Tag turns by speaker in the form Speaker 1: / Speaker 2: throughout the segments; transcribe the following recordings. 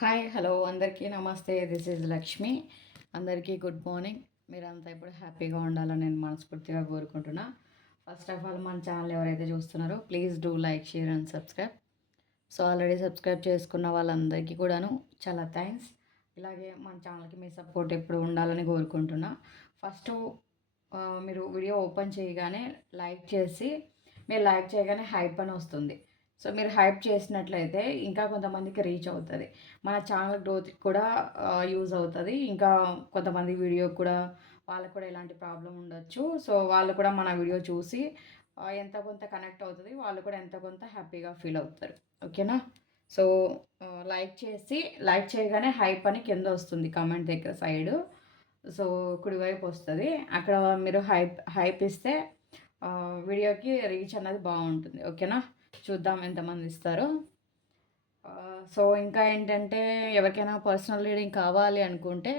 Speaker 1: Hi hello అందరికీ నమస్తే. This is Lakshmi అందరికీ గుడ్ మార్నింగ్ మీరంతా ఇప్పుడు హ్యాపీగా ఉండాలని నేను మనస్ఫూర్తిగా కోరుకుంటున్నా. ఫస్ట్ ఆఫ్ ఆల్ మన ఛానల్ ఎవరైతే చూస్తున్నారో please do like share and subscribe so already subscribe చేసుకున్న వాళ్ళందరికీ కూడాను చాలా థ్యాంక్స్ ఇలాగే మన ఛానల్కి మీ సపోర్ట్ ఎప్పుడు ఉండాలని కోరుకుంటున్నా. ఫస్ట్ మీరు వీడియో ఓపెన్ చేయగానే లైక్ చేసి మీరు లైక్ చేయగానే హైప్ అని వస్తుంది. సో మీరు హైప్ చేసినట్లయితే ఇంకా కొంతమందికి రీచ్ అవుతుంది. మన ఛానల్ గ్రోత్ కూడా యూజ్ అవుతుంది. ఇంకా కొంతమంది వీడియో కూడా వాళ్ళకు కూడా ఎలాంటి ప్రాబ్లం ఉండొచ్చు. సో వాళ్ళు కూడా మన వీడియో చూసి ఎంత కొంత కనెక్ట్ అవుతుంది వాళ్ళు కూడా ఎంత కొంత హ్యాపీగా ఫీల్ అవుతారు. ఓకేనా? సో లైక్ చేసి లైక్ చేయగానే హైప్ అని కింద వస్తుంది కామెంట్ దగ్గర సైడ్. సో కుడివైపు వస్తుంది. అక్కడ మీరు హైప్ హైప్ ఇస్తే వీడియోకి రీచ్ అన్నది బాగుంటుంది. ఓకేనా? చూద్దాం ఎంతమంది ఇస్తారో. సో ఇంకా ఏంటంటే ఎవరికైనా పర్సనల్ రీడింగ్ కావాలి అనుకుంటే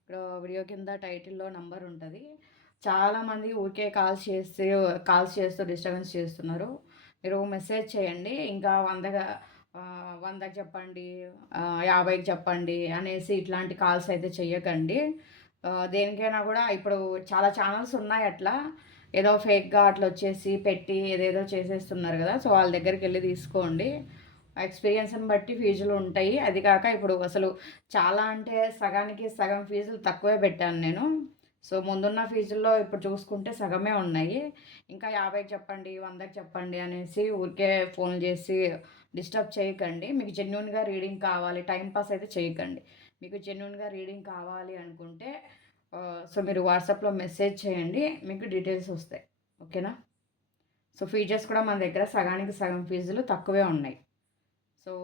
Speaker 1: ఇక్కడ వీడియో కింద టైటిల్లో నంబర్ ఉంటుంది. చాలామంది ఊరికే కాల్స్ చేసి కాల్స్ చేస్తూ డిస్టర్బెన్స్ చేస్తున్నారు. మీరు మెసేజ్ చేయండి. ఇంకా వందగా వందకి చెప్పండి యాభైకి చెప్పండి అనేసి ఇట్లాంటి కాల్స్ అయితే చేయకండి దేనికైనా కూడా ఇప్పుడు చాలా ఛానల్స్ ఉన్నాయి అట్లా. ఏదో ఫేక్గా అట్లా వచ్చేసి పెట్టి ఏదేదో చేసేస్తున్నారు కదా సో వాళ్ళ దగ్గరికి వెళ్ళి తీసుకోండి. ఎక్స్పీరియన్స్ని బట్టి ఫీజులు ఉంటాయి. అది కాక ఇప్పుడు అసలు చాలా అంటే సగానికి సగం ఫీజులు తక్కువే పెట్టాను నేను. సో ముందున్న ఫీజుల్లో ఇప్పుడు చూసుకుంటే సగమే ఉన్నాయి. ఇంకా యాభైకి చెప్పండి వందకి చెప్పండి అనేసి ఊరికే ఫోన్ చేసి డిస్టర్బ్ చేయకండి. మీకు జెన్యున్గా రీడింగ్ కావాలి టైం పాస్ అయితే చేయకండి. మీకు జెన్యున్గా రీడింగ్ కావాలి అనుకుంటే సో మీరు వాట్సాప్లో మెసేజ్ చేయండి మీకు డీటెయిల్స్ వస్తాయి. ఓకేనా? సో ఫీజెస్ కూడా మన దగ్గర సగానికి సగం ఫీజులు తక్కువే ఉన్నాయి. సో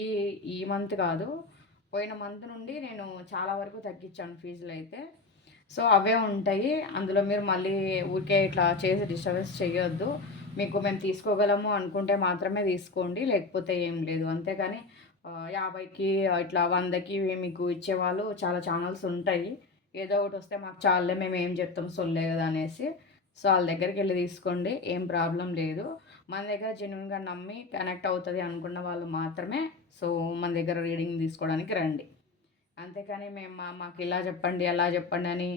Speaker 1: ఈ ఈ మంత్ కాదు పోయిన మంత్ నుండి నేను చాలా వరకు తగ్గించాను ఫీజులు అయితే. సో అవే ఉంటాయి. అందులో మీరు మళ్ళీ ఊరికే ఇట్లా చేసి డిస్టర్బెన్స్ చేయొద్దు. మీకు మేము తీసుకోగలము అనుకుంటే మాత్రమే తీసుకోండి లేకపోతే ఏం లేదు. అంతేగాని యాభైకి ఇట్లా వందకి మీకు ఇచ్చేవాళ్ళు చాలా ఛానల్స్ ఉంటాయి. ఏదో ఒకటి వస్తే మాకు చాలే మేము ఏం చెప్తాం సొల్లే కదా అనేసి. సో వాళ్ళ దగ్గరికి వెళ్ళి తీసుకోండి ఏం ప్రాబ్లం లేదు. మన దగ్గర జెన్యున్గా నమ్మి కనెక్ట్ అవుతుంది అనుకున్న వాళ్ళు మాత్రమే. సో మన దగ్గర రీడింగ్ తీసుకోవడానికి రండి. అంతేకాని మేము మా మాకు ఇలా చెప్పండి అలా చెప్పండి అని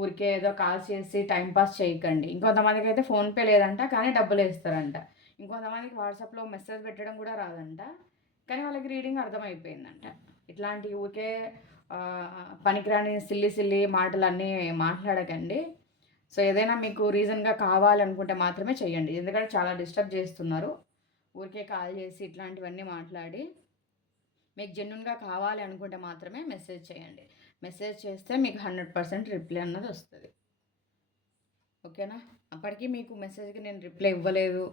Speaker 1: ఊరికే ఏదో కాల్ చేసి టైంపాస్ చేయకండి. ఇంకొంతమందికి అయితే ఫోన్పే లేదంట కానీ డబ్బులు వేస్తారంట. ఇంకొంతమందికి వాట్సాప్లో మెసేజ్ పెట్టడం కూడా రాదంట. కానీ వాళ్ళకి రీడింగ్ అర్థమైపోయిందంట. ఇట్లాంటి ఊరికే పనికిరాని సిల్లి సిల్లి మాటలన్నీ మాట్లాడకండి. సో ఏదైనా మీకు రీజన్గా కావాలనుకుంటే మాత్రమే చెయ్యండి. ఎందుకంటే చాలా డిస్టర్బ్ చేస్తున్నారు. ఊరికే కాల్ చేసి ఇట్లాంటివన్నీ మాట్లాడి మీకు జెన్యున్గా కావాలి అనుకుంటే మాత్రమే మెసేజ్ చేయండి. మెసేజ్ చేస్తే మీకు హండ్రెడ్ పర్సెంట్ రిప్లై అన్నది వస్తుంది. ఓకేనా? అప్పటికి మీకు మెసేజ్కి నేను రిప్లై ఇవ్వలేదు.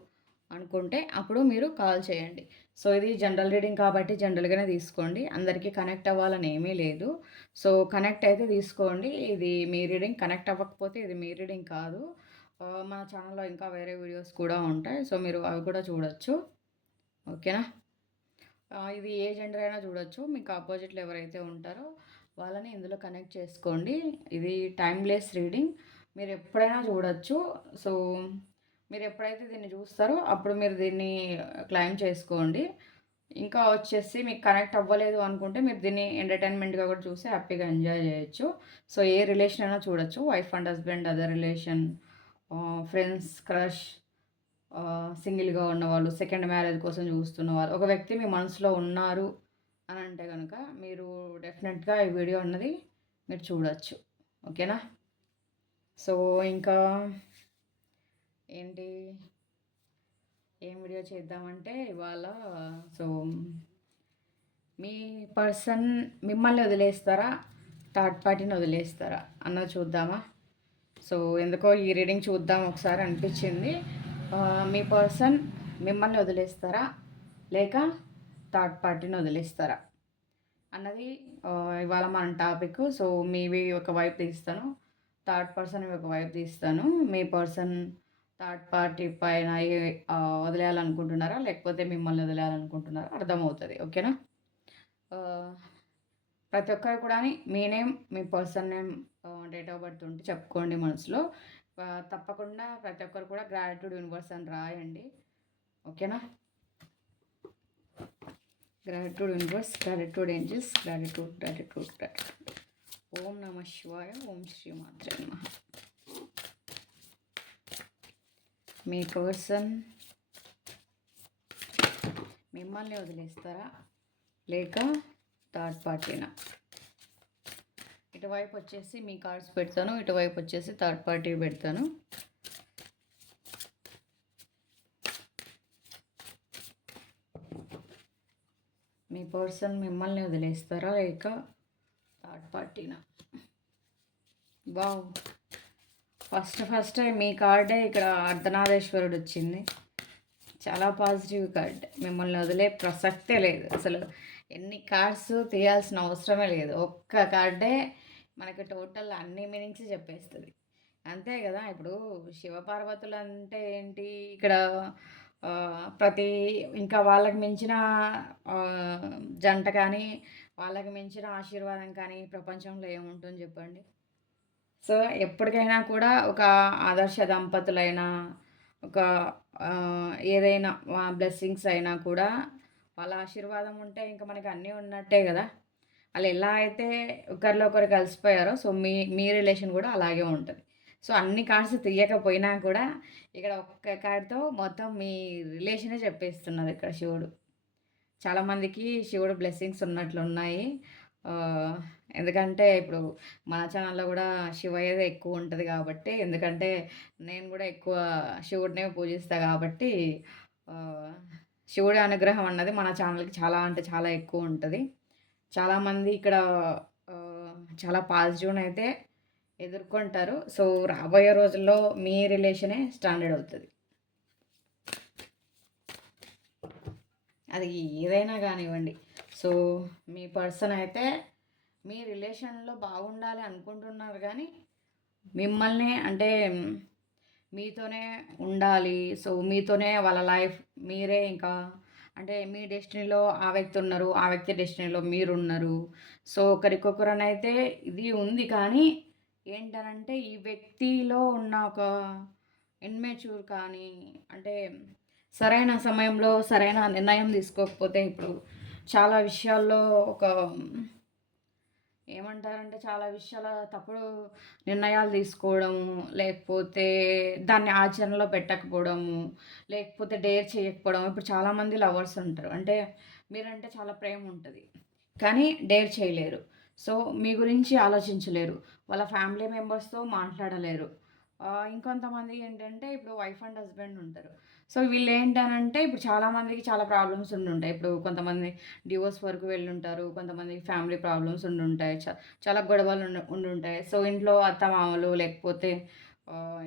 Speaker 1: అనుకుంటే అప్పుడు మీరు కాల్ చేయండి. సో ఇది జనరల్ రీడింగ్ కాబట్టి జనరల్గానే తీసుకోండి. అందరికీ కనెక్ట్ అవ్వాలని ఏమీ లేదు. సో కనెక్ట్ అయితే తీసుకోండి. ఇది మీ రీడింగ్ కనెక్ట్ అవ్వకపోతే ఇది మీ రీడింగ్ కాదు. మన ఛానల్లో ఇంకా వేరే వీడియోస్ కూడా ఉంటాయి. సో మీరు అవి కూడా చూడొచ్చు. ఓకేనా? ఇది ఏ జెండర్ అయినా చూడొచ్చు. మీకు ఆపోజిట్లో ఎవరైతే ఉంటారో వాళ్ళని ఇందులో కనెక్ట్ చేసుకోండి. ఇది టైమ్లెస్ రీడింగ్. మీరు ఎప్పుడైనా చూడొచ్చు. సో మీరు ఎప్పుడైతే దీన్ని చూస్తారో అప్పుడు మీరు దీన్ని క్లైమ్ చేసుకోండి. ఇంకా వచ్చేసి మీకు కనెక్ట్ అవ్వలేదు అనుకుంటే మీరు దీన్ని ఎంటర్టైన్మెంట్గా కూడా చూసి హ్యాపీగా ఎంజాయ్ చేయొచ్చు. సో ఏ రిలేషన్ అయినా చూడొచ్చు. Wife and husband other relation friends crush సింగిల్గా ఉన్నవాళ్ళు సెకండ్ మ్యారేజ్ కోసం చూస్తున్న వాళ్ళు ఒక వ్యక్తి మీ మనసులో ఉన్నారు అని అంటే కనుక మీరు డెఫినెట్గా ఈ వీడియో అన్నది మీరు చూడొచ్చు. ఓకేనా? సో ఇంకా ఏంటి? ఏం వీడియో చేద్దామంటే ఇవాళ సో మీ పర్సన్ మిమ్మల్ని వదిలేస్తారా? థర్డ్ పార్టీని వదిలేస్తారా? అన్నది చూద్దామా? సో ఎందుకో ఈ రీడింగ్ చూద్దాం ఒకసారి అనిపించింది. మీ పర్సన్ మిమ్మల్ని వదిలేస్తారా? లేక థర్డ్ పార్టీని వదిలేస్తారా? అన్నది ఇవాళ మన టాపిక్. సో మీవి ఒక వైపు తీస్తాను థర్డ్ పర్సన్ ఒక వైపు తీస్తాను. మీ పర్సన్ థర్డ్ పార్టీ పైన వదిలేయాలనుకుంటున్నారా? లేకపోతే మిమ్మల్ని వదిలేయాలనుకుంటున్నారా? అర్థమవుతుంది. ఓకేనా? ప్రతి ఒక్కరు కూడా మీ name me person name date of birth ఉంటే చెప్పుకోండి మనసులో. తప్పకుండా ప్రతి ఒక్కరు కూడా గ్రాటిట్యూడ్ యూనివర్స్ అని రాయండి. ఓకేనా? Gratitude universe gratitude angels gratitude gratitude gratitude ఓం నమ శివాయ ఓం శ్రీ మాత్రే నమ. మీ పర్సన్ మిమ్మల్ని వదిలేస్తారా? లేక థర్డ్ పార్టీనా? ఇటువైపు వచ్చేసి మీ కార్డ్స్ పెడతాను ఇటువైపు వచ్చేసి థర్డ్ పార్టీ పెడతాను. మీ పర్సన్ మిమ్మల్ని వదిలేస్తారా? లేక థర్డ్ పార్టీనా? బావ్ ఫస్ట్ ఫస్ట్ మీ కార్డే ఇక్కడ అర్ధనాథేశ్వరుడు వచ్చింది. చాలా పాజిటివ్ కార్డ్. మిమ్మల్ని వదిలే ప్రసక్తే లేదు. అసలు ఎన్ని కార్డ్స్ తీయాల్సిన అవసరమే లేదు. ఒక్క కార్డే మనకి టోటల్ అన్ని మీనింగ్స్ చెప్పేస్తుంది. అంతే కదా? ఇప్పుడు శివపార్వతులు అంటే ఏంటి? ఇక్కడ ప్రతి ఇంకా వాళ్ళకి మించిన జంట కానీ వాళ్ళకి మించిన ఆశీర్వాదం కానీ ప్రపంచంలో ఏముంటుంది చెప్పండి. సో ఎప్పటికైనా కూడా ఒక ఆదర్శ దంపతులైనా ఒక ఏదైనా బ్లెస్సింగ్స్ అయినా కూడా వాళ్ళ ఆశీర్వాదం ఉంటే ఇంకా మనకి అన్నీ ఉన్నట్టే కదా. వాళ్ళు ఎలా అయితే ఒకరిలో ఒకరు కలిసిపోయారో సో మీ మీ రిలేషన్ కూడా అలాగే ఉంటుంది. సో అన్ని కార్డ్స్ తీయకపోయినా కూడా ఇక్కడ ఒక్క కార్డ్తో మొత్తం మీ రిలేషనే చెప్పేస్తున్నది ఇక్కడ శివుడు. చాలామందికి శివుడు బ్లెస్సింగ్స్ ఉన్నట్లు ఉన్నాయి. ఎందుకంటే ఇప్పుడు మన ఛానల్లో కూడా శివయ్యదే ఎక్కువ ఉంటుంది కాబట్టి ఎందుకంటే నేను కూడా ఎక్కువ శివుడినే పూజిస్తాను కాబట్టి శివుడి అనుగ్రహం అన్నది మన ఛానల్కి చాలా అంటే చాలా ఎక్కువ ఉంటుంది. చాలామంది ఇక్కడ చాలా పాజిటివ్ని అయితే ఎదుర్కొంటారు. సో రాబోయే రోజుల్లో మీ రిలేషనే స్టాండర్డ్ అవుతుంది. అది ఏదైనా కానివ్వండి. సో మీ పర్సన్ అయితే మీ రిలేషన్లో బాగుండాలి అనుకుంటున్నారు కానీ మిమ్మల్ని అంటే మీతోనే ఉండాలి. సో మీతోనే వాళ్ళ లైఫ్ మీరే ఇంకా అంటే మీ డెస్టినీలో ఆ వ్యక్తి ఉన్నారు ఆ వ్యక్తి డెస్టినీలో మీరు ఉన్నారు సో ఒకరికొకరనైతే ఇది ఉంది కానీ ఏంటనంటే ఈ వ్యక్తిలో ఉన్న ఒక ఇన్మెచ్యూర్ కానీ అంటే సరైన సమయంలో సరైన నిర్ణయం తీసుకోకపోతే ఇప్పుడు చాలా విషయాల్లో ఒక ఏమంటారంటే చాలా విషయాల తప్పుడు నిర్ణయాలు తీసుకోవడము లేకపోతే దాన్ని ఆచరణలో పెట్టకపోవడము లేకపోతే డేర్ చేయకపోవడం ఇప్పుడు చాలామంది లవర్స్ ఉంటారు. అంటే మీరంటే చాలా ప్రేమ ఉంటుంది కానీ డేర్ చేయలేరు. సో మీ గురించి ఆలోచించలేరు. వాళ్ళ ఫ్యామిలీ మెంబర్స్తో మాట్లాడలేరు. ఇంకొంతమంది ఏంటంటే ఇప్పుడు వైఫ్ అండ్ హస్బెండ్ ఉంటారు. సో వీళ్ళు ఏంటనంటే ఇప్పుడు చాలామందికి చాలా ప్రాబ్లమ్స్ ఉండుంటాయి. ఇప్పుడు కొంతమంది డివోర్స్ వరకు వెళ్ళుంటారు. కొంతమందికి ఫ్యామిలీ ప్రాబ్లమ్స్ ఉండుంటాయి. చాలా గొడవలు ఉండుంటాయి. సో ఇంట్లో అత్త మామలు లేకపోతే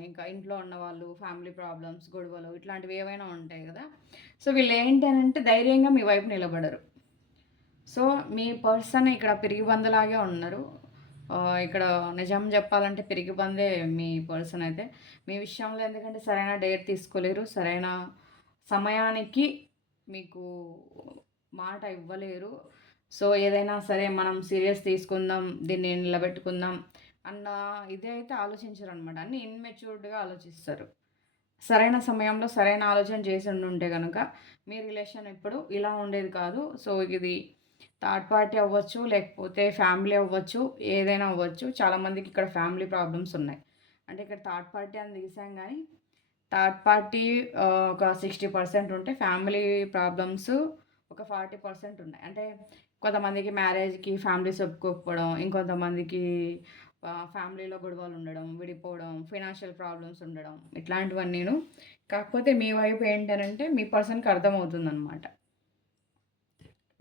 Speaker 1: ఇంకా ఇంట్లో ఉన్న వాళ్ళు ఫ్యామిలీ ప్రాబ్లమ్స్ గొడవలు ఇట్లాంటివి ఏవైనా ఉంటాయి కదా. సో వీళ్ళు ఏంటనంటే ధైర్యంగా మీ వైపు నిలబడరు. సో మీ పర్సన్ ఇక్కడ పిరిగి బందలాగే ఉన్నారు. ఇక్కడ నిజం చెప్పాలంటే పెరిగి పందే మీ పర్సన్ అయితే. మీ విషయంలో ఎందుకంటే సరైన డేట్ తీసుకోలేరు సరైన సమయానికి మీకు మాట ఇవ్వలేరు. సో ఏదైనా సరే మనం సీరియస్ తీసుకుందాం దీన్ని నిలబెట్టుకుందాం అన్న ఇదే అయితే ఆలోచించరు అనమాట అన్ని ఇన్మెచ్యూర్డ్గా ఆలోచిస్తారు. సరైన సమయంలో సరైన ఆలోచన చేసి ఉంటే కనుక మీ రిలేషన్ ఇప్పుడు ఇలా ఉండేది కాదు. సో ఇది థర్డ్ పార్టీ అవ్వచ్చు లేకపోతే ఫ్యామిలీ అవ్వచ్చు ఏదైనా అవ్వచ్చు. చాలామందికి ఇక్కడ ఫ్యామిలీ ప్రాబ్లమ్స్ ఉన్నాయి. అంటే ఇక్కడ థర్డ్ పార్టీ అని తీసాం కానీ థర్డ్ పార్టీ ఒక సిక్స్టీ పర్సెంట్ ఉంటే ఫ్యామిలీ ప్రాబ్లమ్స్ ఒక ఫార్టీ పర్సెంట్ ఉన్నాయి. అంటే కొంతమందికి మ్యారేజ్కి ఫ్యామిలీస్ ఒప్పుకోకపోవడం ఇంకొంతమందికి ఫ్యామిలీలో గొడవలు ఉండడం విడిపోవడం ఫైనాన్షియల్ ప్రాబ్లమ్స్ ఉండడం ఇట్లాంటివన్నీను. కాకపోతే మీ వైపు ఏంటనంటే మీ పర్సన్కి అర్థమవుతుంది అనమాట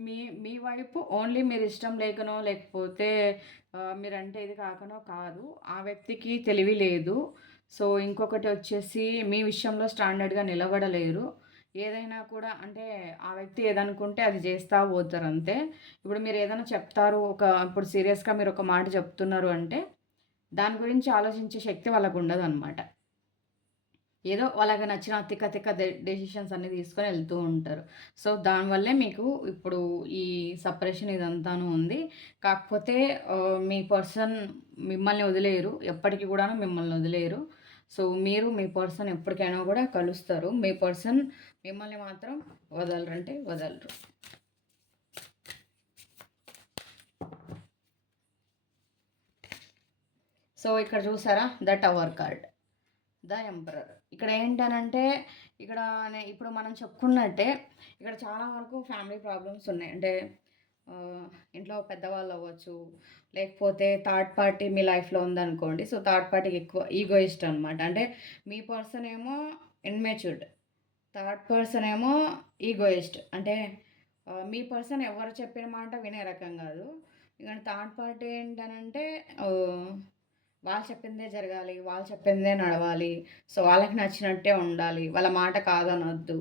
Speaker 1: మీ మీ వైపు ఓన్లీ మీరు ఇష్టం లేకనో లేకపోతే మీరంటే ఇది కాకనో కాదు. ఆ వ్యక్తికి తెలివి లేదు. సో ఇంకొకటి వచ్చేసి మీ విషయంలో స్టాండర్డ్గా నిలబడలేరు. ఏదైనా కూడా అంటే ఆ వ్యక్తి ఏదనుకుంటే అది చేస్తా పోతారు అంతే. ఇప్పుడు మీరు ఏదైనా చెప్తారు ఒక ఇప్పుడు సీరియస్గా మీరు ఒక మాట చెప్తున్నారు అంటే దాని గురించి ఆలోచించే శక్తి వాళ్ళకు ఉండదు అనమాట ఏదో వాళ్ళకి నచ్చిన తిక్క తిక్క డెసిషన్స్ అన్ని తీసుకొని వెళ్తూ ఉంటారు. సో దానివల్లే మీకు ఇప్పుడు ఈ సపరేషన్ ఇదంతాను ఉంది. కాకపోతే మీ పర్సన్ మిమ్మల్ని వదిలేయరు. ఎప్పటికీ కూడా మిమ్మల్ని వదిలేయరు. సో మీరు మీ పర్సన్ ఎప్పటికైనా కూడా కలుస్తారు. మీ పర్సన్ మిమ్మల్ని మాత్రం వదలరు అంటే వదలరు. సో ఇక్కడ చూసారా? The tower card the emperor. ఇక్కడ ఏంటనంటే ఇక్కడ ఇప్పుడు మనం చెప్పుకున్నట్టే ఇక్కడ చాలా వరకు ఫ్యామిలీ ప్రాబ్లమ్స్ ఉన్నాయి. అంటే ఇంట్లో పెద్దవాళ్ళు అవ్వచ్చు లేకపోతే థర్డ్ పార్టీ మీ లైఫ్లో ఉందనుకోండి సో థర్డ్ పార్టీకి ఎక్కువ ఈగోయిస్ట్ అనమాట అంటే మీ పర్సన్ ఏమో ఇన్మెచ్యూర్డ్ థర్డ్ పర్సన్ ఏమో ఈగోయిస్ట్. అంటే మీ పర్సన్ ఎవరు చెప్పిన మాట వినే రకం కాదు. ఇక థర్డ్ పార్టీ ఏంటనంటే వాళ్ళు చెప్పిందే జరగాలి వాళ్ళు చెప్పిందే నడవాలి. సో వాళ్ళకి నచ్చినట్టే ఉండాలి. వాళ్ళ మాట కాదనొద్దు.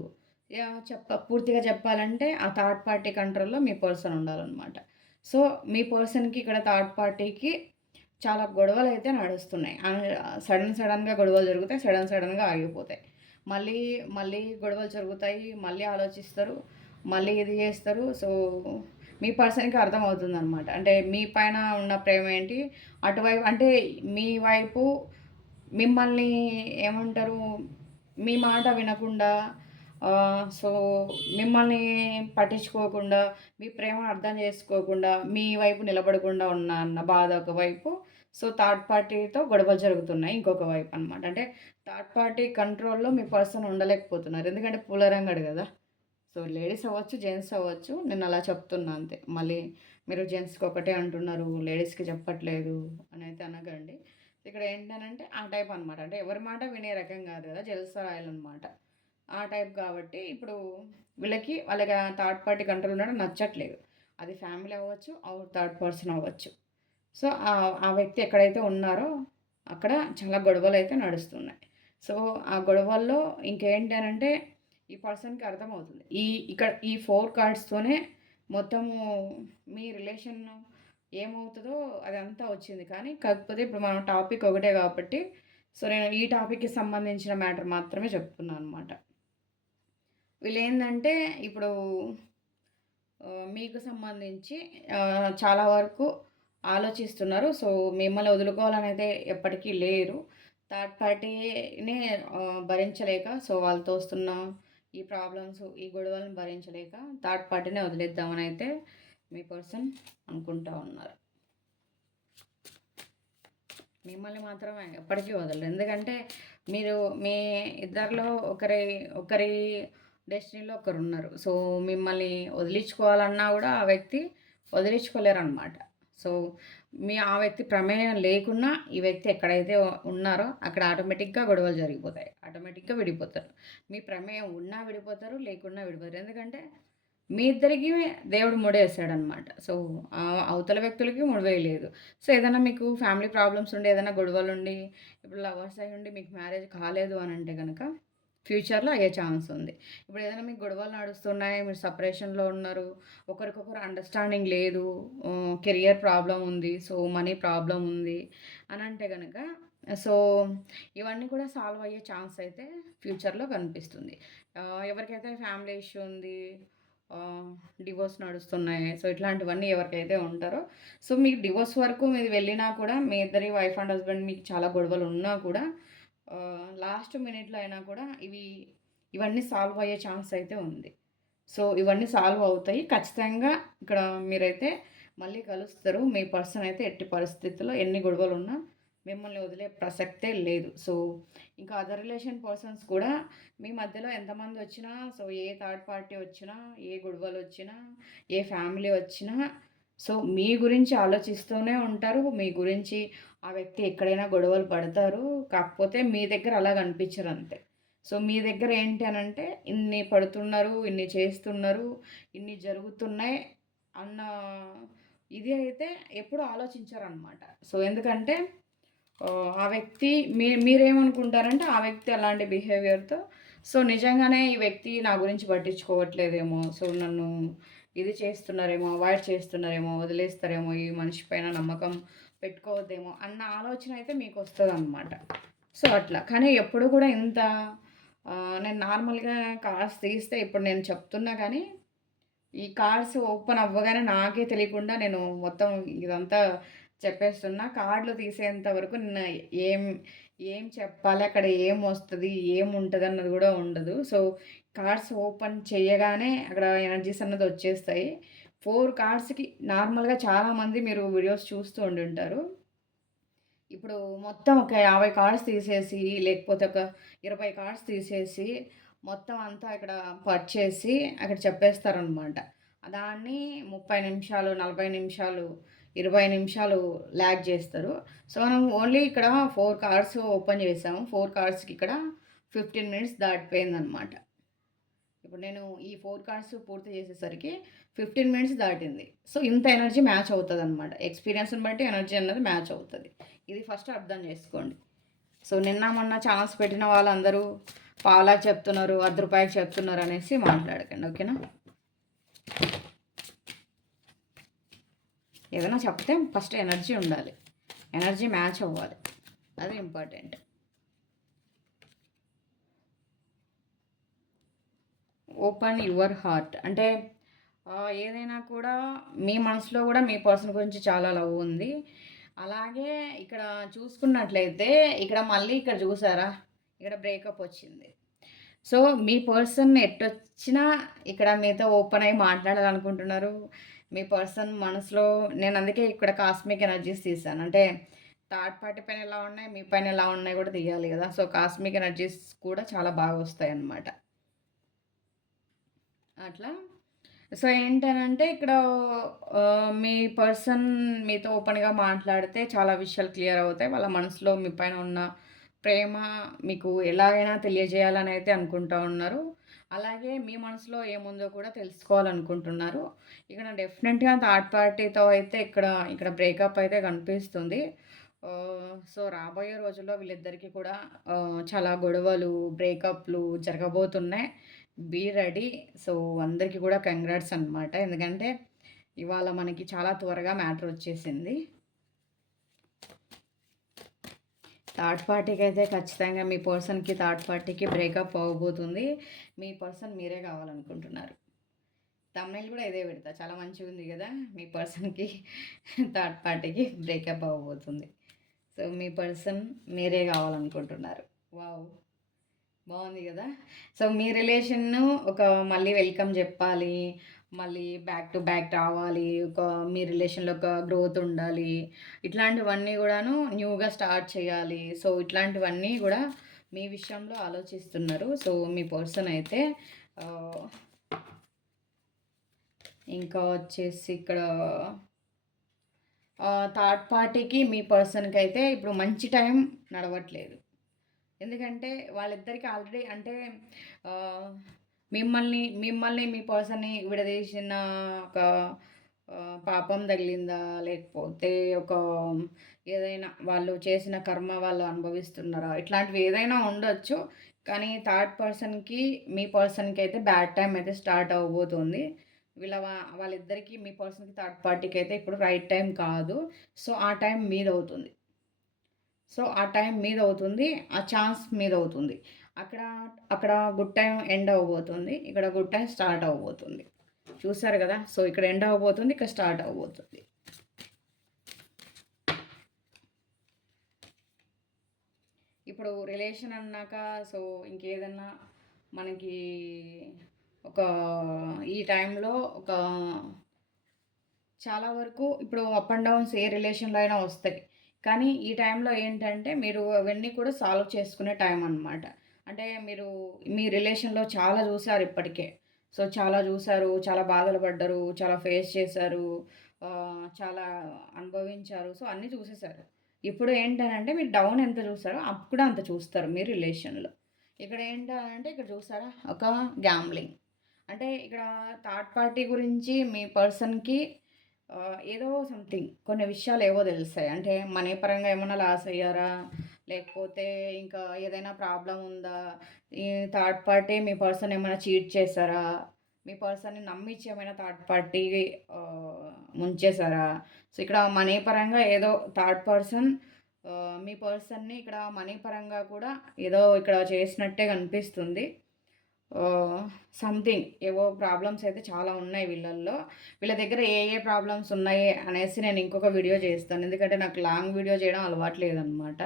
Speaker 1: చెప్ప పూర్తిగా చెప్పాలంటే ఆ థర్డ్ పార్టీ కంట్రోల్లో మీ పర్సన్ ఉండాలన్నమాట. సో మీ పర్సన్కి ఇక్కడ థర్డ్ పార్టీకి చాలా గొడవలు అయితే నడుస్తున్నాయి. సడన్ సడన్గా గొడవలు జరుగుతాయి సడన్ సడన్గా ఆగిపోతాయి. మళ్ళీ మళ్ళీ గొడవలు జరుగుతాయి మళ్ళీ ఆలోచిస్తారు మళ్ళీ ఇది చేస్తారు. సో మీ పర్సన్కి అర్థమవుతుంది అనమాట అంటే మీ పైన ఉన్న ప్రేమ ఏంటి? అటువైపు అంటే మీ వైపు మిమ్మల్ని ఏమంటారు? మీ మాట వినకుండా సో మిమ్మల్ని పట్టించుకోకుండా మీ ప్రేమను అర్థం చేసుకోకుండా మీ వైపు నిలబడకుండా ఉన్న అన్న బాధ ఒకవైపు సో థర్డ్ పార్టీతో గొడవలు జరుగుతున్నాయి ఇంకొక వైపు అనమాట అంటే థర్డ్ పార్టీ కంట్రోల్లో మీ పర్సన్ ఉండలేకపోతున్నారు. ఎందుకంటే పూలరంగడు కదా. సో లేడీస్ అవ్వచ్చు జెంట్స్ అవ్వచ్చు నేను అలా చెప్తున్నా అంతే. మళ్ళీ మీరు జెంట్స్కి ఒకటే అంటున్నారు లేడీస్కి చెప్పట్లేదు అని అయితే అనకండి. ఇక్కడ ఏంటనంటే ఆ టైప్ అనమాట అంటే ఎవరి మాట వినే రకం కాదు కదా జల్సా రాయల్ అనమాట ఆ టైప్ కాబట్టి ఇప్పుడు వీళ్ళకి వాళ్ళకి థర్డ్ పార్టీ కంట్రోల్ ఉండడం నచ్చట్లేదు. అది ఫ్యామిలీ అవ్వచ్చు అవుట్ థర్డ్ పర్సన్ అవ్వచ్చు. సో ఆ వ్యక్తి ఎక్కడైతే ఉన్నారో అక్కడ చాలా గొడవలు అయితే నడుస్తున్నాయి. సో ఆ గొడవల్లో ఇంకేంటి ఈ పర్సన్కి అర్థమవుతుంది. ఈ ఇక్కడ ఈ ఫోర్ కార్డ్స్తోనే మొత్తము మీ రిలేషన్ ఏమవుతుందో అదంతా వచ్చింది. కానీ కాకపోతే ఇప్పుడు మన టాపిక్ ఒకటే కాబట్టి సో నేను ఈ టాపిక్కి సంబంధించిన మ్యాటర్ మాత్రమే చెప్తున్నాను అనమాట వీళ్ళు ఏంటంటే ఇప్పుడు మీకు సంబంధించి చాలా వరకు ఆలోచిస్తున్నారు. సో మిమ్మల్ని వదులుకోవాలని ఎప్పటికీ లేరు. థర్డ్ పార్టీని భరించలేక సో వాళ్ళతో వస్తున్న ఈ ప్రాబ్లమ్స్ ఈ గొడవలను భరించలేక థర్డ్ పార్టీనే వదిలేద్దామని అయితే మీ పర్సన్ అనుకుంటా ఉన్నారు. మిమ్మల్ని మాత్రం ఎప్పటికీ వదలరు. ఎందుకంటే మీరు మీ ఇద్దరిలో ఒకరి ఒకరి డెస్టినీలో ఒకరు ఉన్నారు సో మిమ్మల్ని వదిలించుకోవాలన్నా కూడా ఆ వ్యక్తి వదిలించుకోలేరు అనమాట సో మీ ఆ వ్యక్తి ప్రమేయం లేకున్నా ఈ వ్యక్తి ఎక్కడైతే ఉన్నారో అక్కడ ఆటోమేటిక్గా గొడవలు జరిగిపోతాయి. ఆటోమేటిక్గా విడిపోతారు. మీ ప్రమేయం ఉన్నా విడిపోతారు లేకున్నా విడిపోతారు ఎందుకంటే మీ ఇద్దరికి దేవుడు మూడేసాడు అనమాట సో అవతల వ్యక్తులకి మూడవేయలేదు. సో ఏదైనా మీకు ఫ్యామిలీ ప్రాబ్లమ్స్ ఉండి ఏదైనా గొడవలు ఉండి ఇప్పుడు లవర్స్ అయి ఉండి మీకు మ్యారేజ్ కాలేదు అని అంటే కనుక ఫ్యూచర్లో అయ్యే ఛాన్స్ ఉంది. ఇప్పుడు ఏదైనా మీకు గొడవలు నడుస్తున్నాయి మీరు సపరేషన్లో ఉన్నారు ఒకరికొకరు అండర్స్టాండింగ్ లేదు కెరియర్ ప్రాబ్లం ఉంది సో మనీ ప్రాబ్లం ఉంది అని అంటే కనుక సో ఇవన్నీ కూడా సాల్వ్ అయ్యే ఛాన్స్ అయితే ఫ్యూచర్లో కనిపిస్తుంది. ఎవరికైతే ఫ్యామిలీ ఇష్యూ ఉంది డివోర్స్ నడుస్తున్నాయి సో ఇట్లాంటివన్నీ ఎవరికైతే ఉంటారో సో మీకు డివోర్స్ వరకు మీరు వెళ్ళినా కూడా మీ ఇద్దరి వైఫ్ అండ్ హస్బెండ్ మీకు చాలా గొడవలు ఉన్నా కూడా లాస్ట్ మినిట్లో అయినా కూడా ఇవి ఇవన్నీ సాల్వ్ అయ్యే ఛాన్స్ అయితే ఉంది. సో ఇవన్నీ సాల్వ్ అవుతాయి. ఖచ్చితంగా ఇక్కడ మీరైతే మళ్ళీ కలుస్తారు. మీ పర్సన్ అయితే ఎట్టి పరిస్థితుల్లో ఎన్ని గొడవలు ఉన్నా మిమ్మల్ని వదిలే ప్రసక్తే లేదు. సో ఇంకా అదర్ రిలేషన్ పర్సన్స్ కూడా మీ మధ్యలో ఎంతమంది వచ్చినా సో ఏ థర్డ్ పార్టీ వచ్చినా ఏ గొడవలు వచ్చినా ఏ ఫ్యామిలీ వచ్చినా సో మీ గురించి ఆలోచిస్తూనే ఉంటారు. మీ గురించి ఆ వ్యక్తి ఎక్కడైనా గొడవలు పడతారు. కాకపోతే మీ దగ్గర అలా కనిపించరు అంతే. సో మీ దగ్గర ఏంటి అని అంటే ఇన్ని పడుతున్నారు ఇన్ని చేస్తున్నారు ఇన్ని జరుగుతున్నాయి అన్న ఇది అయితే ఎప్పుడు ఆలోచించారనమాట అనమాట సో ఎందుకంటే ఆ వ్యక్తి మీ మీరేమనుకుంటారంటే ఆ వ్యక్తి అలాంటి బిహేవియర్తో సో నిజంగానే ఈ వ్యక్తి నా గురించి పట్టించుకోవట్లేదేమో. సో నన్ను ఇది చేస్తున్నారేమో అవాయిడ్ చేస్తున్నారేమో వదిలేస్తారేమో ఈ మనిషి పైన నమ్మకం పెట్టుకోవద్దేమో అన్న ఆలోచన అయితే మీకు వస్తుంది అనమాట సో అట్లా. కానీ ఎప్పుడు కూడా ఇంత నేను నార్మల్గా కార్స్ తీస్తే ఇప్పుడు నేను చెప్తున్నా కానీ ఈ కార్డ్స్ ఓపెన్ అవ్వగానే నాకే తెలియకుండా నేను మొత్తం ఇదంతా చెప్పేస్తున్నా. కార్డులు తీసేంత వరకు నేను ఏం ఏం చెప్పాలి? అక్కడ ఏం వస్తుంది? ఏం ఉంటుంది? అన్నది కూడా ఉండదు. సో కార్డ్స్ ఓపెన్ చేయగానే అక్కడ ఎనర్జీస్ అన్నది వచ్చేస్తాయి. ఫోర్ కార్డ్స్కి నార్మల్గా చాలామంది మీరు వీడియోస్ చూస్తూ ఉండి ఉంటారు ఇప్పుడు మొత్తం ఒక యాభై కార్డ్స్ తీసేసి లేకపోతే ఒక ఇరవై కార్డ్స్ తీసేసి మొత్తం అంతా ఇక్కడ పర్చేసి అక్కడ చెప్పేస్తారనమాట దాన్ని ముప్పై నిమిషాలు నలభై నిమిషాలు ఇరవై నిమిషాలు ల్యాగ్ చేస్తారు. సో మనం ఓన్లీ ఇక్కడ ఫోర్ కార్డ్స్ ఓపెన్ చేసాము. ఫోర్ కార్డ్స్కి ఇక్కడ ఫిఫ్టీన్ మినిట్స్ దాటిపోయిందనమాట ఇప్పుడు నేను ఈ ఫోర్ కార్డ్స్ పూర్తి చేసేసరికి ఫిఫ్టీన్ మినిట్స్ దాటింది. సో ఇంత ఎనర్జీ మ్యాచ్ అవుతుంది అనమాట ఎక్స్పీరియన్స్ని బట్టి ఎనర్జీ అన్నది మ్యాచ్ అవుతుంది. ఇది ఫస్ట్ అర్థం చేసుకోండి. సో నిన్న మొన్న ఛాన్స్ పెట్టిన వాళ్ళందరూ పాలాకి చెప్తున్నారు అర్ధ రూపాయలు చెప్తున్నారు అనేసి మాట్లాడకండి. ఓకేనా? ఏదైనా చెప్తే ఫస్ట్ ఎనర్జీ ఉండాలి. ఎనర్జీ మ్యాచ్ అవ్వాలి. అది ఇంపార్టెంట్. Open your heart. అంటే ఏదైనా కూడా మీ మనసులో కూడా మీ పర్సన్ గురించి చాలా లవ్ ఉంది. అలాగే ఇక్కడ చూసుకున్నట్లయితే ఇక్కడ మళ్ళీ ఇక్కడ చూసారా? ఇక్కడ బ్రేకప్ వచ్చింది. సో మీ పర్సన్ ఎట్టొచ్చినా ఇక్కడ మీతో ఓపెన్ అయ్యి మాట్లాడాలనుకుంటున్నారు. మీ పర్సన్ మనసులో నేను అందుకే ఇక్కడ కాస్మిక్ ఎనర్జీస్ తీసాను అంటే థర్డ్ పార్టీ పైన ఎలా ఉన్నాయి మీ పైన ఎలా ఉన్నాయి కూడా తీయాలి కదా. సో కాస్మిక్ ఎనర్జీస్ కూడా చాలా బాగా వస్తాయి అన్నమాట అట్లా. సో ఏంటనంటే ఇక్కడ మీ పర్సన్ మీతో ఓపెన్గా మాట్లాడితే చాలా విషయాలు క్లియర్ అవుతాయి. వాళ్ళ మనసులో మీ పైన ఉన్న ప్రేమ మీకు ఎలాగైనా తెలియజేయాలని అయితే అనుకుంటా ఉన్నారు. అలాగే మీ మనసులో ఏముందో కూడా తెలుసుకోవాలనుకుంటున్నారు. ఇక్కడ డెఫినెట్గా థర్డ్ పార్టీతో అయితే ఇక్కడ ఇక్కడ బ్రేకప్ అయితే కనిపిస్తుంది. సో రాబోయే రోజుల్లో వీళ్ళిద్దరికీ కూడా చాలా గొడవలు బ్రేకప్లు జరగబోతున్నాయి. బీ రెడీ సో అందరికీ కూడా కంగ్రాట్స్ అనమాట ఎందుకంటే ఇవాళ మనకి చాలా త్వరగా మ్యాటర్ వచ్చేసింది. థర్డ్ పార్టీకి అయితే ఖచ్చితంగా మీ పర్సన్కి థర్డ్ పార్టీకి బ్రేకప్ అవ్వబోతుంది. మీ పర్సన్ మీరే కావాలనుకుంటున్నారు. తమిళ కూడా ఇదే పెడతా. చాలా మంచిగా ఉంది కదా మీ పర్సన్కి థర్డ్ పార్టీకి బ్రేకప్ అవ్వబోతుంది. సో మీ పర్సన్ మీరే కావాలనుకుంటున్నారు. వావ్! బాగుంది కదా? సో మీ రిలేషన్ను ఒక మళ్ళీ వెల్కమ్ చెప్పాలి. మళ్ళీ బ్యాక్ టు బ్యాక్ రావాలి ఒక మీ రిలేషన్లో ఒక గ్రోత్ ఉండాలి ఇట్లాంటివన్నీ కూడాను న్యూగా స్టార్ట్ చేయాలి. సో ఇట్లాంటివన్నీ కూడా మీ విషయంలో ఆలోచిస్తున్నారు. సో మీ పర్సన్ అయితే ఇంకా వచ్చేసి ఇక్కడ థర్డ్ పార్టీకి మీ పర్సన్కి అయితే ఇప్పుడు మంచి టైం నడవట్లేదు. ఎందుకంటే వాళ్ళిద్దరికి ఆల్రెడీ అంటే మిమ్మల్ని మిమ్మల్ని మీ పర్సన్ని విడదీసిన ఒక పాపం తగిలిందా? లేకపోతే ఒక ఏదైనా వాళ్ళు చేసిన కర్మ వాళ్ళు అనుభవిస్తున్నారా? ఇట్లాంటివి ఏదైనా ఉండొచ్చు. కానీ థర్డ్ పర్సన్కి మీ పర్సన్కి అయితే బ్యాడ్ టైం అయితే స్టార్ట్ అవ్వబోతుంది. వీళ్ళ వాళ్ళిద్దరికీ మీ పర్సన్కి థర్డ్ పార్టీకి అయితే ఇప్పుడు రైట్ టైం కాదు. సో ఆ టైం మీద అవుతుంది సో ఆ టైం మీద అవుతుంది ఆ ఛాన్స్ మీద అవుతుంది అక్కడ అక్కడ గుడ్ టైం ఎండ్ అవ్వబోతుంది ఇక్కడ గుడ్ టైం స్టార్ట్ అవ్వబోతుంది. చూసారు కదా? సో ఇక్కడ ఎండ్ అవ్వబోతుంది ఇక్కడ స్టార్ట్ అవ్వబోతుంది. ఇప్పుడు రిలేషన్ అన్నాక సో ఇంకేదన్నా మనకి ఒక ఈ టైంలో ఒక చాలా వరకు ఇప్పుడు అప్ అండ్ డౌన్స్ ఏ రిలేషన్లో అయినా వస్తాయి. కానీ ఈ టైంలో ఏంటంటే మీరు అవన్నీ కూడా సాల్వ్ చేసుకునే టైం అనమాట అంటే మీరు మీ రిలేషన్లో చాలా చూసారు ఇప్పటికే. సో చాలా చూసారు చాలా బాధలు పడ్డారు చాలా ఫేస్ చేశారు చాలా అనుభవించారు. సో అన్నీ చూసేశారు ఇప్పుడు ఏంటంటే మీరు డౌన్ ఎంత చూసారో అప్పుడు అంత చూస్తారు మీ రిలేషన్లో. ఇక్కడ ఏంటంటే ఇక్కడ చూసారా? ఒక గ్యామ్లింగ్ అంటే ఇక్కడ థర్డ్ పార్టీ గురించి మీ పర్సన్కి ఏదో సంథింగ్ కొన్ని విషయాలు ఏవో తెలుస్తాయి అంటే మనీ పరంగా ఏమైనా లాస్ అయ్యారా? లేకపోతే ఇంకా ఏదైనా ప్రాబ్లం ఉందా? ఈ థర్డ్ పార్టీ మీ పర్సన్ ఏమైనా చీట్ చేశారా? మీ పర్సన్ని నమ్మించి ఏమైనా థర్డ్ పార్టీ ముంచేశారా? సో ఇక్కడ మనీ పరంగా ఏదో థర్డ్ పర్సన్ మీ పర్సన్ని ఇక్కడ మనీ పరంగా కూడా ఏదో ఇక్కడ చేసినట్టే కనిపిస్తుంది. సంథింగ్ ఏవో ప్రాబ్లమ్స్ అయితే చాలా ఉన్నాయి వీళ్ళల్లో. వీళ్ళ దగ్గర ఏ ఏ ప్రాబ్లమ్స్ ఉన్నాయి అనేసి నేను ఇంకొక వీడియో చేస్తాను. ఎందుకంటే నాకు లాంగ్ వీడియో చేయడం అలవాటు లేదనమాట.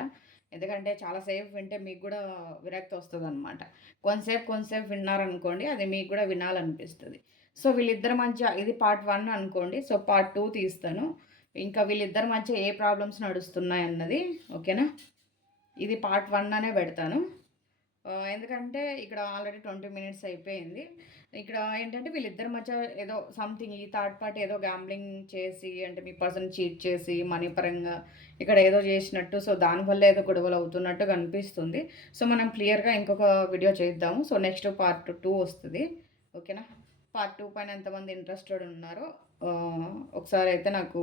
Speaker 1: ఎందుకంటే చాలాసేపు వింటే మీకు కూడా విరక్తి వస్తుంది అనమాట కొంతసేపు కొంతసేపు విన్నారనుకోండి అది మీకు కూడా వినాలనిపిస్తుంది. సో వీళ్ళిద్దరి మధ్య ఇది పార్ట్ వన్ అనుకోండి. సో పార్ట్ టూ తీస్తాను. ఇంకా వీళ్ళిద్దరి మధ్య ఏ ప్రాబ్లమ్స్ నడుస్తున్నాయి అన్నది ఓకేనా ఇది పార్ట్ వన్ అనే పెడతాను. ఎందుకంటే ఇక్కడ ఆల్రెడీ ట్వంటీ మినిట్స్ అయిపోయింది. ఇక్కడ ఏంటంటే వీళ్ళిద్దరి మధ్య ఏదో సంథింగ్ ఈ థర్డ్ పార్టీ ఏదో గ్యాంబ్లింగ్ చేసి అంటే మీ పర్సన్ చీట్ చేసి మనీ పరంగా ఇక్కడ ఏదో చేసినట్టు సో దానివల్ల ఏదో గొడవలు అవుతున్నట్టు కనిపిస్తుంది. సో మనం క్లియర్గా ఇంకొక వీడియో చేద్దాము. సో నెక్స్ట్ పార్ట్ టూ వస్తుంది. ఓకేనా పార్ట్ టూ పైన ఎంతమంది ఇంట్రెస్టెడ్ ఉన్నారో ఒకసారి అయితే నాకు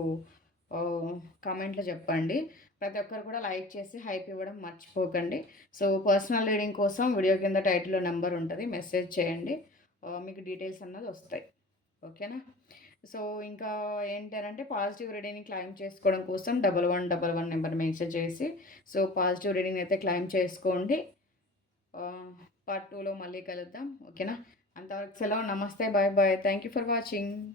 Speaker 1: కామెంట్లో చెప్పండి. ప్రతి ఒక్కరు కూడా లైక్ చేసి హైప్ ఇవ్వడం మర్చిపోకండి. సో పర్సనల్ రీడింగ్ కోసం వీడియో కింద టైటిల్లో నెంబర్ ఉంటుంది. మెసేజ్ చేయండి. మీకు డీటెయిల్స్ అన్నది వస్తాయి. ఓకేనా? సో ఇంకా ఏంటంటే పాజిటివ్ రీడింగ్ని క్లైమ్ చేసుకోవడం కోసం double one double one number mention చేసి సో పాజిటివ్ రీడింగ్ అయితే క్లైమ్ చేసుకోండి. పార్ట్ టూలో మళ్ళీ కలుద్దాం. ఓకేనా? అంతవరకు సెలవు. నమస్తే. Bye bye. Thank you for watching